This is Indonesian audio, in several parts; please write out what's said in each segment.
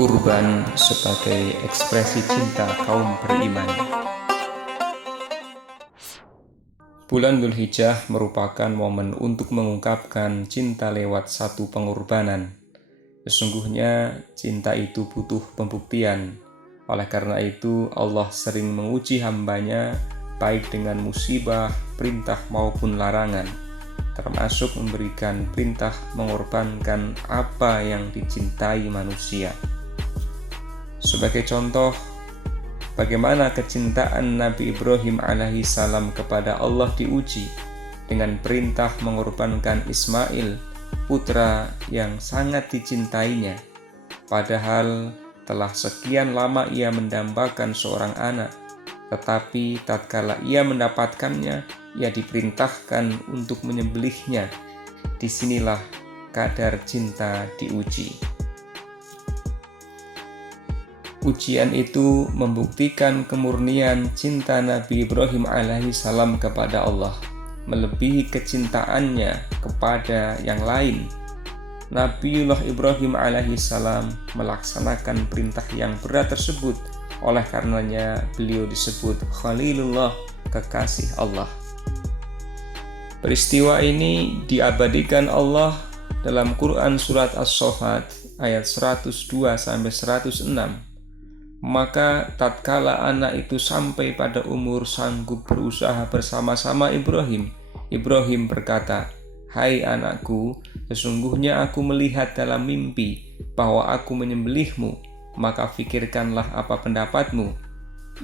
Kurban sebagai ekspresi cinta kaum beriman. Bulan Dzulhijjah merupakan momen untuk mengungkapkan cinta lewat satu pengorbanan. Sesungguhnya cinta itu butuh pembuktian. Oleh karena itu Allah sering menguji hambanya baik dengan musibah, perintah maupun larangan, termasuk memberikan perintah mengorbankan apa yang dicintai manusia. Sebagai contoh, bagaimana kecintaan Nabi Ibrahim alaihissalam kepada Allah diuji dengan perintah mengorbankan Ismail, putra yang sangat dicintainya. Padahal telah sekian lama ia mendambakan seorang anak, tetapi tatkala ia mendapatkannya, ia diperintahkan untuk menyembelihnya. Disinilah kadar cinta diuji. Ujian itu membuktikan kemurnian cinta Nabi Ibrahim alaihissalam kepada Allah, melebihi kecintaannya kepada yang lain. Nabiullah Ibrahim alaihissalam melaksanakan perintah yang berat tersebut, oleh karenanya beliau disebut Khalilullah, kekasih Allah. Peristiwa ini diabadikan Allah dalam Quran Surat As-Saffat ayat 102-106. Maka tatkala anak itu sampai pada umur sanggup berusaha bersama-sama Ibrahim, Ibrahim berkata, "Hai anakku, sesungguhnya aku melihat dalam mimpi bahwa aku menyembelihmu, maka fikirkanlah apa pendapatmu."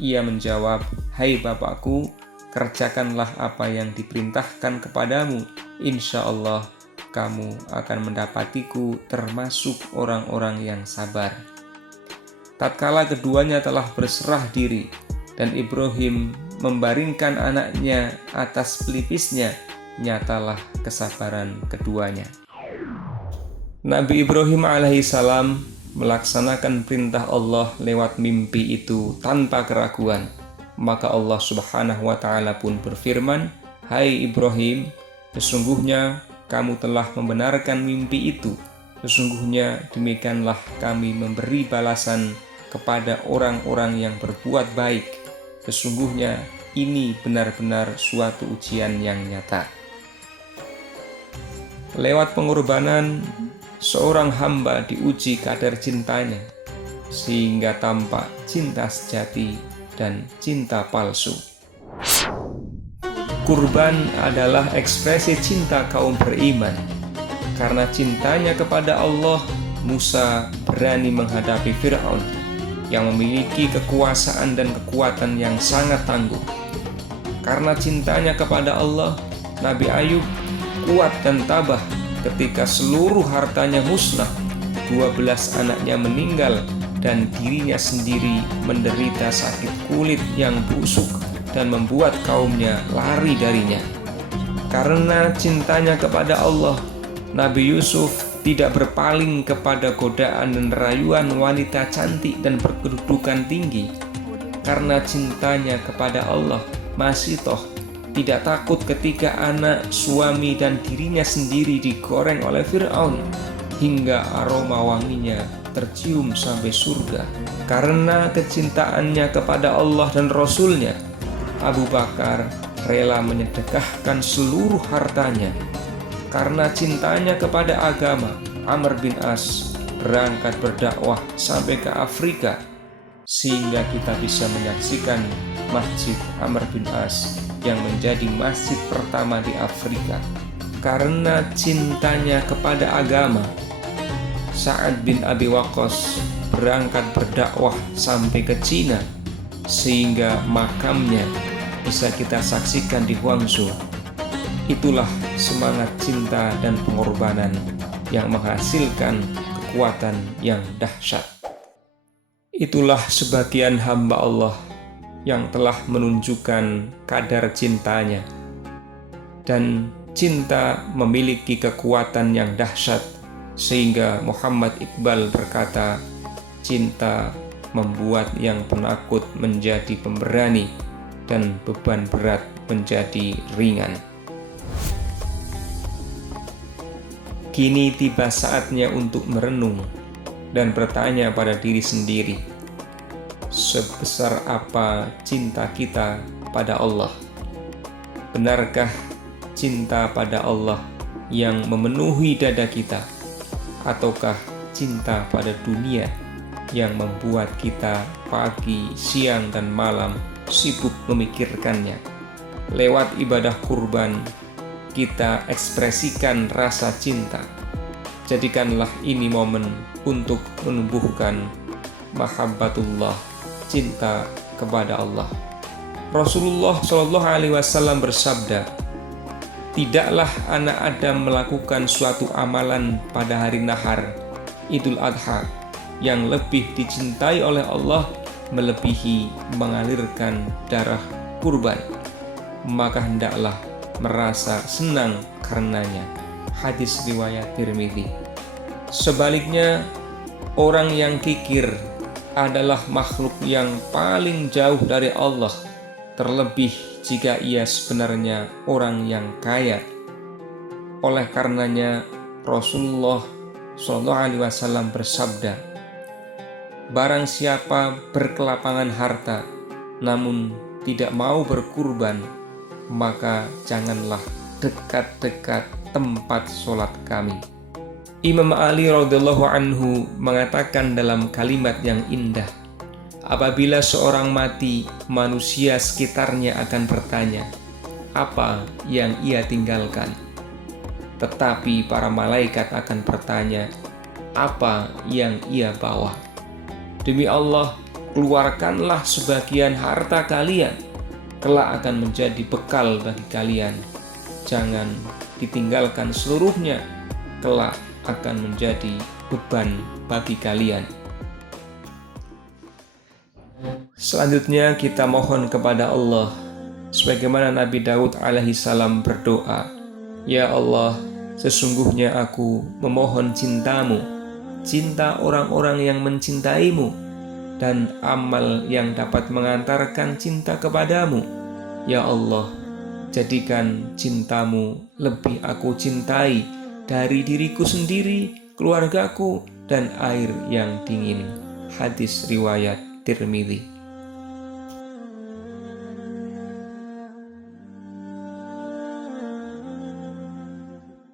Ia menjawab, "Hai bapakku, kerjakanlah apa yang diperintahkan kepadamu. Insya Allah kamu akan mendapatiku termasuk orang-orang yang sabar." Tatkala keduanya telah berserah diri dan Ibrahim membaringkan anaknya atas pelipisnya, nyatalah kesabaran keduanya. Nabi Ibrahim alaihissalam melaksanakan perintah Allah lewat mimpi itu tanpa keraguan. Maka Allah subhanahu wa ta'ala pun berfirman, "Hai Ibrahim, sesungguhnya kamu telah membenarkan mimpi itu. Sesungguhnya demikianlah kami memberi balasan kepada orang-orang yang berbuat baik. Sesungguhnya ini benar-benar suatu ujian yang nyata." Lewat pengorbanan, seorang hamba diuji kadar cintanya, sehingga tampak cinta sejati dan cinta palsu. Kurban adalah ekspresi cinta kaum beriman. Karena cintanya kepada Allah, Musa berani menghadapi Fir'aun yang memiliki kekuasaan dan kekuatan yang sangat tangguh. Karena cintanya kepada Allah, Nabi Ayub kuat dan tabah ketika seluruh hartanya musnah, 12 anaknya meninggal, dan dirinya sendiri menderita sakit kulit yang busuk dan membuat kaumnya lari darinya. Karena cintanya kepada Allah, Nabi Yusuf tidak berpaling kepada godaan dan rayuan wanita cantik dan berkedudukan tinggi. Karena cintanya kepada Allah, masih toh tidak takut ketika anak, suami, dan dirinya sendiri digoreng oleh Fir'aun hingga aroma wanginya tercium sampai surga. Karena kecintaannya kepada Allah dan Rasul-Nya, Abu Bakar rela menyedekahkan seluruh hartanya. Karena cintanya kepada agama, Amr bin As berangkat berdakwah sampai ke Afrika, sehingga kita bisa menyaksikan Masjid Amr bin As yang menjadi masjid pertama di Afrika. Karena cintanya kepada agama, Sa'ad bin Abi Waqqas berangkat berdakwah sampai ke Cina, sehingga makamnya bisa kita saksikan di Guangzhou. Itulah semangat cinta dan pengorbanan yang menghasilkan kekuatan yang dahsyat. Itulah sebagian hamba Allah yang telah menunjukkan kadar cintanya. Dan cinta memiliki kekuatan yang dahsyat, sehingga Muhammad Iqbal berkata, "Cinta membuat yang penakut menjadi pemberani dan beban berat menjadi ringan." Kini tiba saatnya untuk merenung. dan bertanya pada diri sendiri, sebesar apa cinta kita pada Allah? Benarkah cinta pada Allah yang memenuhi dada kita, ataukah cinta pada dunia yang membuat kita pagi, siang, dan malam sibuk memikirkannya? Lewat ibadah kurban, kita ekspresikan rasa cinta. Jadikanlah ini momen untuk menumbuhkan mahabbatullah, cinta kepada Allah. Rasulullah Shallallahu Alaihi Wasallam bersabda, tidaklah anak Adam melakukan suatu amalan pada hari nahar Idul Adha yang lebih dicintai oleh Allah melebihi mengalirkan darah kurban, maka hendaklah merasa senang karenanya. Hadis riwayat Tirmidzi. Sebaliknya, orang yang kikir adalah makhluk yang paling jauh dari Allah, terlebih jika ia sebenarnya orang yang kaya. Oleh karenanya, Rasulullah SAW bersabda, barang siapa berkelapangan harta namun tidak mau berkurban, maka janganlah dekat-dekat tempat sholat kami. Imam Ali radhiyallahu anhu mengatakan dalam kalimat yang indah, apabila seorang mati, manusia sekitarnya akan bertanya, apa yang ia tinggalkan? Tetapi para malaikat akan bertanya, apa yang ia bawa? Demi Allah, keluarkanlah sebagian harta kalian, kelak akan menjadi bekal bagi kalian. Jangan ditinggalkan seluruhnya, kelak akan menjadi beban bagi kalian. Selanjutnya kita mohon kepada Allah, sebagaimana Nabi Daud alaihissalam berdoa, ya Allah, sesungguhnya aku memohon cintamu, cinta orang-orang yang mencintaimu, dan amal yang dapat mengantarkan cinta kepadamu. Ya Allah, jadikan cintamu lebih aku cintai dari diriku sendiri, keluargaku, dan air yang dingin. Hadis riwayat Tirmidzi.